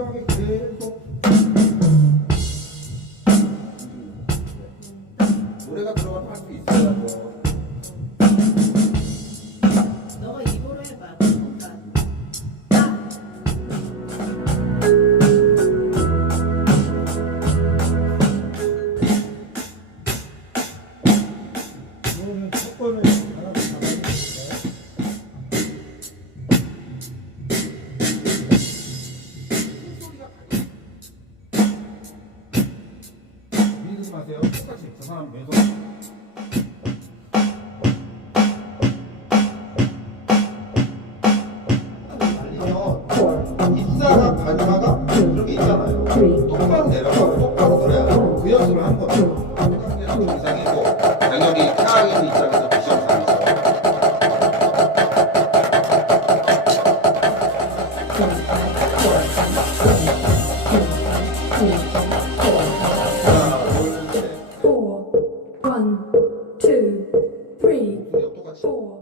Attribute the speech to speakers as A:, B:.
A: 표정이 계속
B: 노래가 들어가서 할 수 있어야죠.
C: 뭐. 너가 첫
A: 번에 믿지 마세요. 똑같이 저 사람 왼손. 입사가 가다가 이렇게 있잖아요. 똑바로 내려가고 똑바로 그래야 그 연습을 하는 거죠. 좀 이상이고 당연히 타인 입장에서.
D: Three, four, three, four,